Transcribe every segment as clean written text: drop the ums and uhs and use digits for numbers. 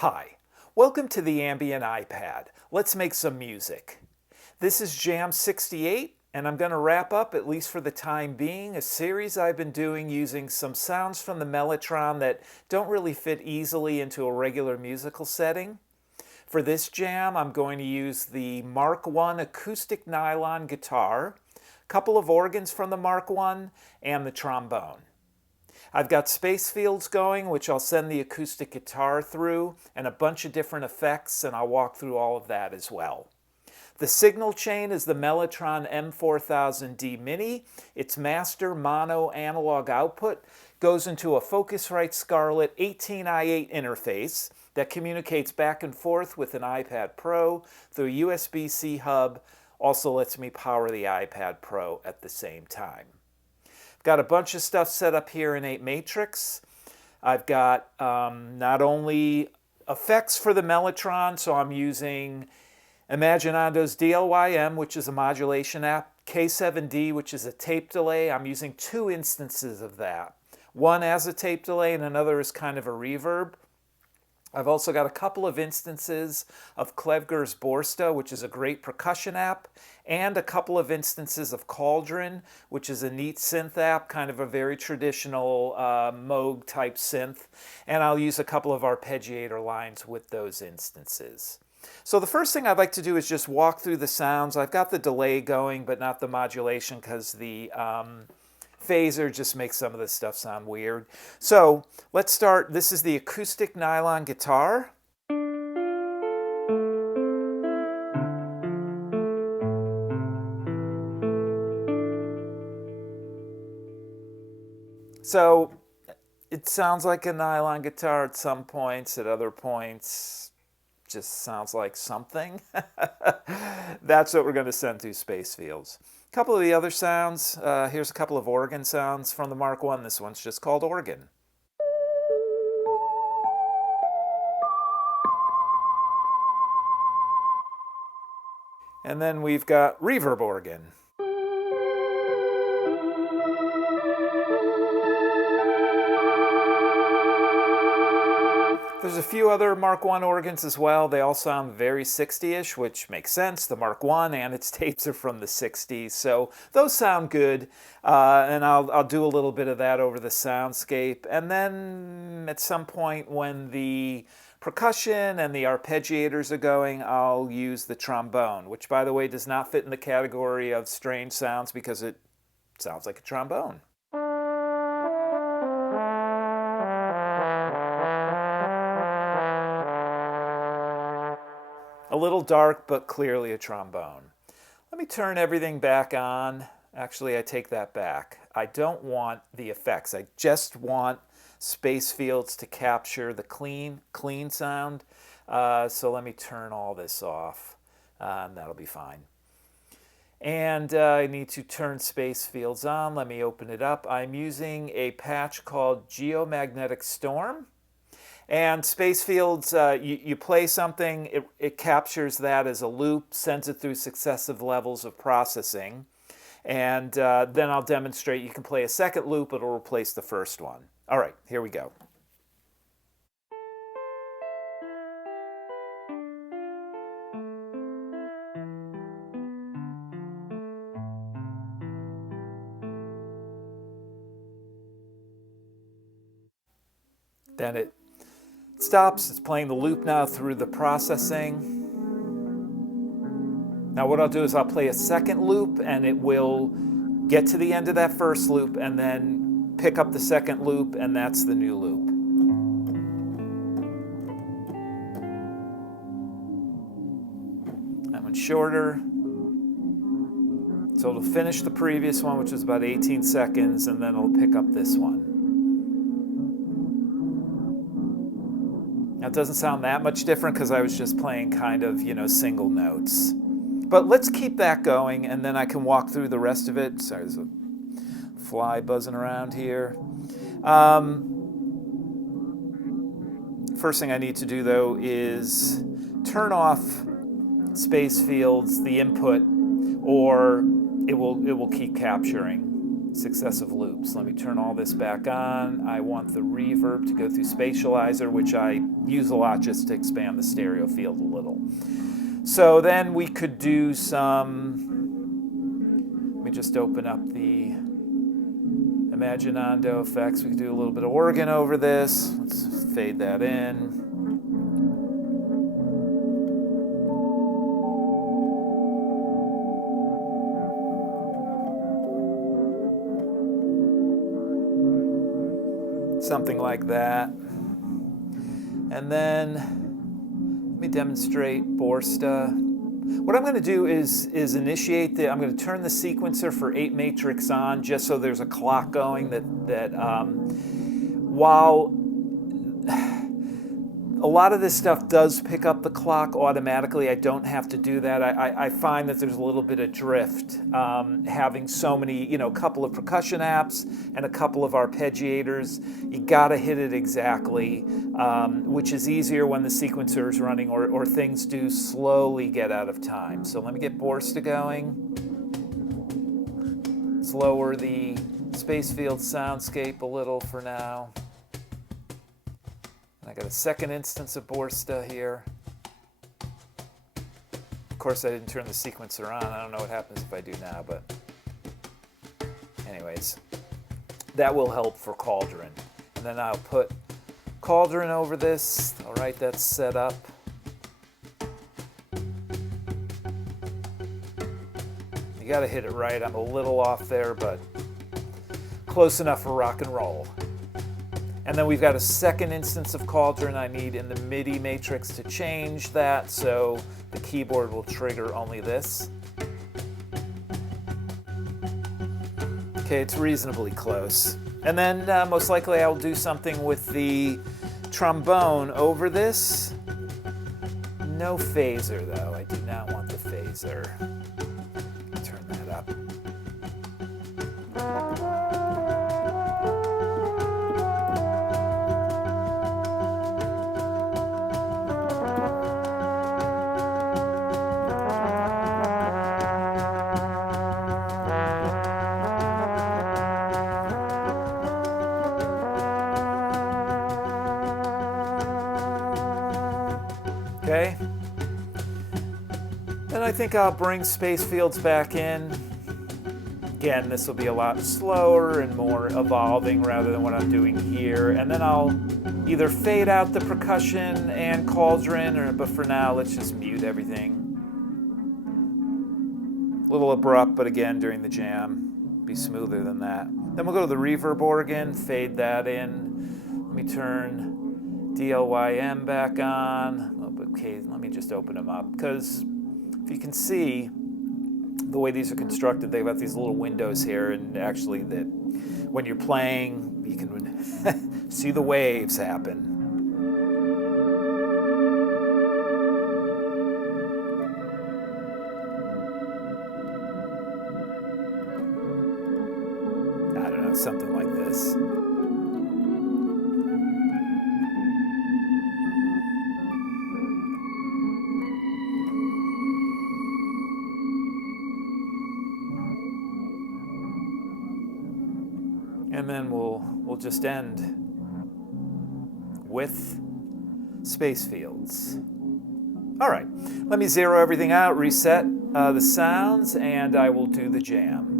Hi, welcome to the Ambient iPad. Let's make some music. This is Jam 68, and I'm going to wrap up, at least for the time being, a series I've been doing using some sounds from the Mellotron that don't really fit easily into a regular musical setting. For this jam, I'm going to use the Mark I Acoustic Nylon Guitar, a couple of organs from the Mark I, and the trombone. I've got SpaceFields going, which I'll send the acoustic guitar through, and a bunch of different effects, and I'll walk through all of that as well. The signal chain is the Mellotron M4000D Mini. Its master mono analog output goes into a Focusrite Scarlett 18i8 interface that communicates back and forth with an iPad Pro through a USB-C hub. Also lets me power the iPad Pro at the same time. Got a bunch of stuff set up here in apeMatrix. I've got not only effects for the Mellotron, so I'm using Imaginando DLYM, which is a modulation app, K7D, which is a tape delay. I'm using two instances of that. One as a tape delay and another is kind of a reverb. I've also got a couple of instances of Clevger's Borsta, which is a great percussion app, and a couple of instances of Kauldron, which is a neat synth app, kind of a very traditional Moog type synth. And I'll use a couple of arpeggiator lines with those instances. So the first thing I'd like to do is just walk through the sounds. I've got the delay going, but not the modulation because the phaser just makes some of this stuff sound weird. So let's start. This is the acoustic nylon guitar. So it sounds like a nylon guitar at some points, at other points just sounds like something. That's what we're going to send through SpaceFields. A couple of the other sounds, here's a couple of organ sounds from the Mark I. This one's just called organ. And then we've got reverb organ. There's a few other Mark I organs as well. They all sound very 60-ish, which makes sense. The Mark I and its tapes are from the 60s, so those sound good. And I'll do a little bit of that over the soundscape. And then at some point when the percussion and the arpeggiators are going, I'll use the trombone, which, by the way, does not fit in the category of strange sounds because it sounds like a trombone. A little dark, but clearly a trombone. Let me turn everything back on. Actually, I take that back. I don't want the effects. I just want SpaceFields to capture the clean sound. So let me turn all this off. That'll be fine. And I need to turn SpaceFields on. Let me open it up. I'm using a patch called Geomagnetic Storm. And SpaceFields, you play something, it captures that as a loop, sends it through successive levels of processing. And then I'll demonstrate you can play a second loop, it'll replace the first one. All right, here we go. Then it stops. It's playing the loop now through the processing. Now what I'll do is I'll play a second loop and it will get to the end of that first loop and then pick up the second loop, and that's the new loop. That one's shorter. So it'll finish the previous one, which was about 18 seconds, and then it'll pick up this one. Now it doesn't sound that much different because I was just playing kind of, single notes. But let's keep that going and then I can walk through the rest of it. Sorry, there's a fly buzzing around here. First thing I need to do though is turn off SpaceFields, the input, or it will keep capturing successive loops. Let me turn all this back on. I want the reverb to go through Spatializer, which I use a lot just to expand the stereo field a little. So then we could do some, let me just open up the Imaginando effects. We could do a little bit of organ over this. Let's fade that in. Something like that. And then let me demonstrate Borsta. What I'm going to do is initiate the, I'm going to turn the sequencer for apeMatrix on just so there's a clock going that while a lot of this stuff does pick up the clock automatically, I don't have to do that. I find that there's a little bit of drift having so many, you know, a couple of percussion apps and a couple of arpeggiators. You gotta hit it exactly, which is easier when the sequencer is running or things do slowly get out of time. So let me get Borsta going. Let's lower the SpaceFields soundscape a little for now. I got a second instance of Borsta here. Of course, I didn't turn the sequencer on. I don't know what happens if I do now, but anyways, that will help for Kauldron. And then I'll put Kauldron over this. All right, that's set up. You got to hit it right. I'm a little off there, but close enough for rock and roll. And then we've got a second instance of Kauldron I need in the MIDI matrix to change that, so the keyboard will trigger only this. Okay, it's reasonably close. And then most likely I'll do something with the trombone over this. No phaser though, I do not want the phaser. Turn that up. Okay. Then I think I'll bring SpaceFields back in. Again, this will be a lot slower and more evolving rather than what I'm doing here. And then I'll either fade out the percussion and Kauldron, but for now, let's just mute everything. A little abrupt, but again, during the jam, be smoother than that. Then we'll go to the Reverb Organ, fade that in. Let me turn DLYM back on. Okay, let me just open them up, because if you can see the way these are constructed, they've got these little windows here, and actually that when you're playing, you can see the waves happen. I don't know, something like this. And then we'll just end with SpaceFields. All right, let me zero everything out, reset the sounds, and I will do the jam.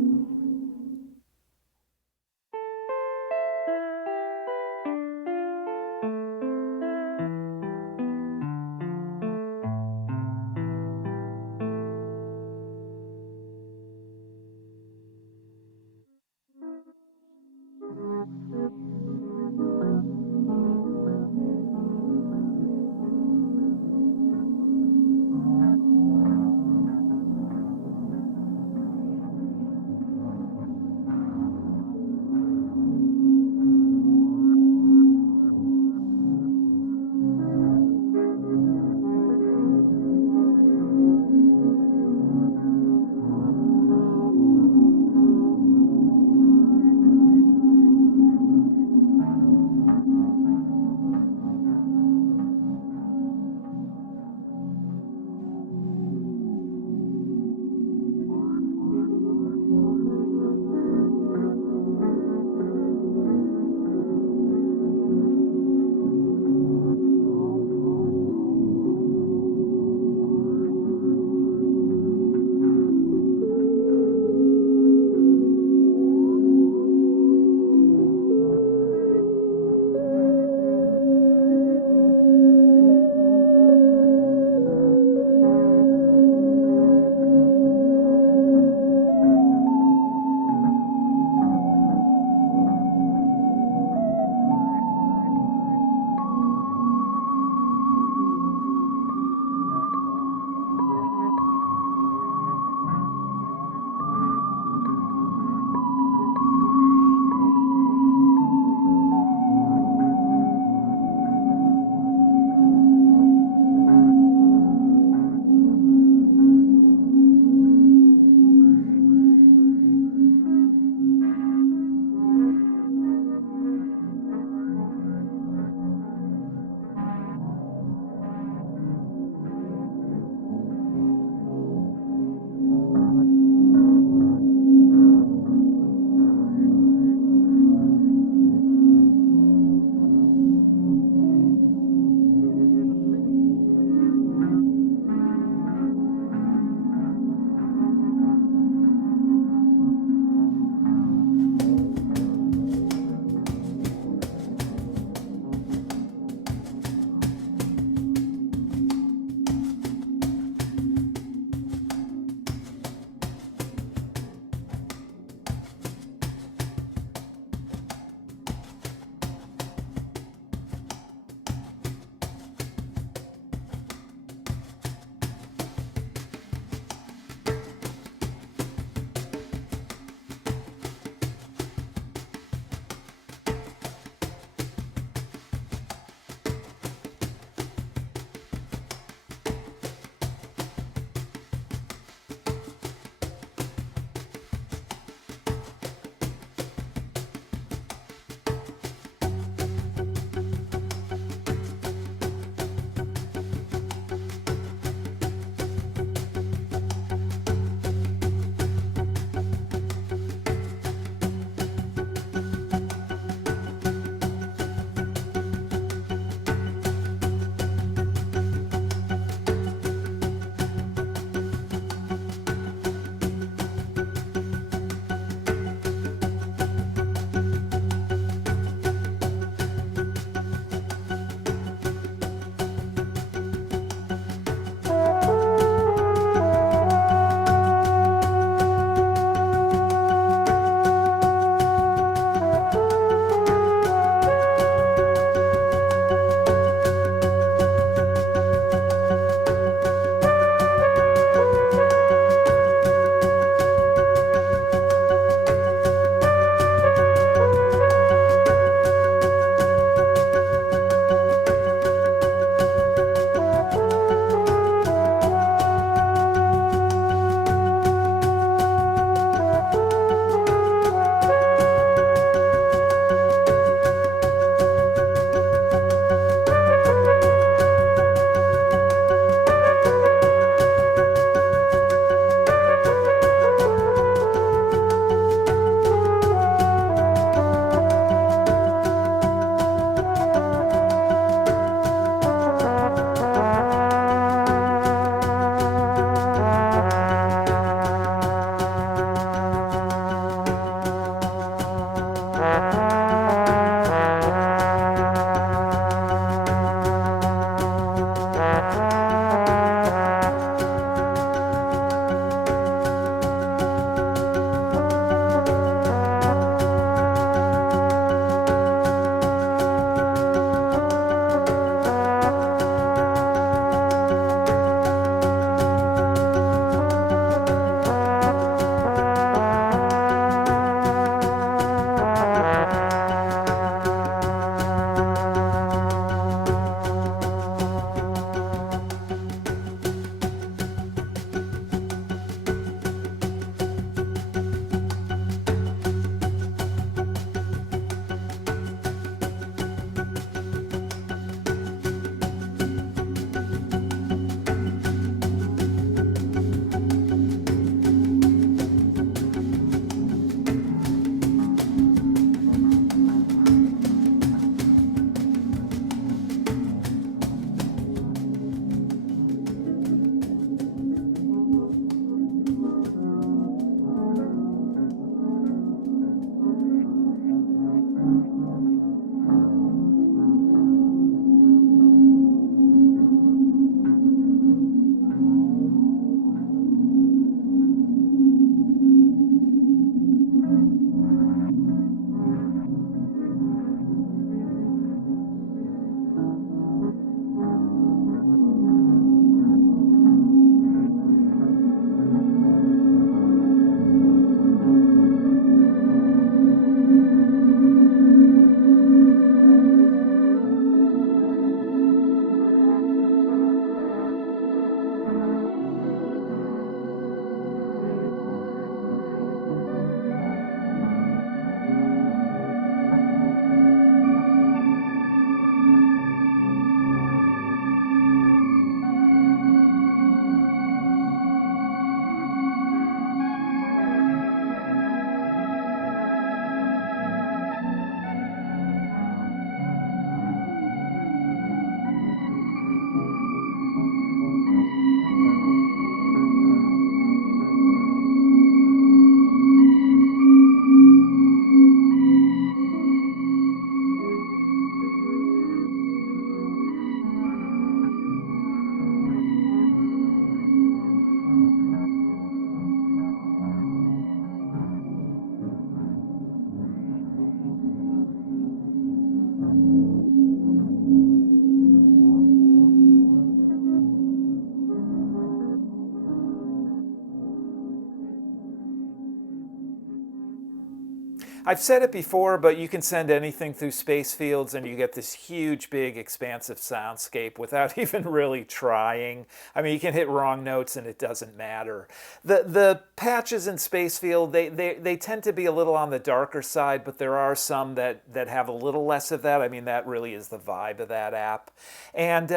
I've said it before, but you can send anything through SpaceFields and you get this huge, big, expansive soundscape without even really trying. I mean, you can hit wrong notes and it doesn't matter. The patches in SpaceField, they tend to be a little on the darker side, but there are some that have a little less of that. I mean, that really is the vibe of that app. And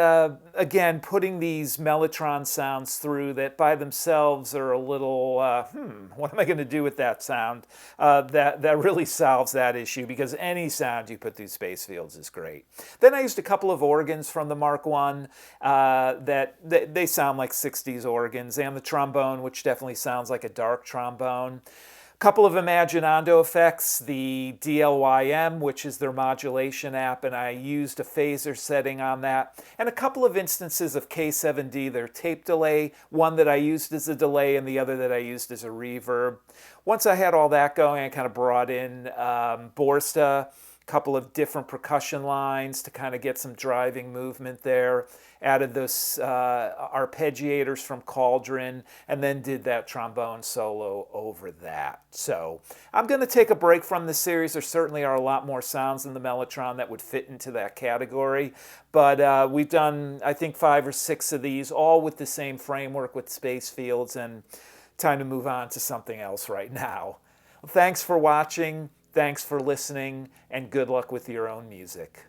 again, putting these Mellotron sounds through that by themselves are a little, what am I going to do with that sound? That really solves that issue, because any sound you put through SpaceFields is great. Then I used a couple of organs from the Mark I that they sound like 60s organs, and the trombone, which definitely sounds like a dark trombone. A couple of Imaginando effects, the DLYM, which is their modulation app, and I used a phaser setting on that, and a couple of instances of K7D, their tape delay, one that I used as a delay and the other that I used as a reverb. Once I had all that going, I kind of brought in Borsta, a couple of different percussion lines to kind of get some driving movement there, added those arpeggiators from Kauldron, and then did that trombone solo over that. So I'm going to take a break from this series. There certainly are a lot more sounds in the Mellotron that would fit into that category, but we've done, I think, 5 or 6 of these, all with the same framework with SpaceFields, and time to move on to something else right now. Well, thanks for watching, thanks for listening, and good luck with your own music.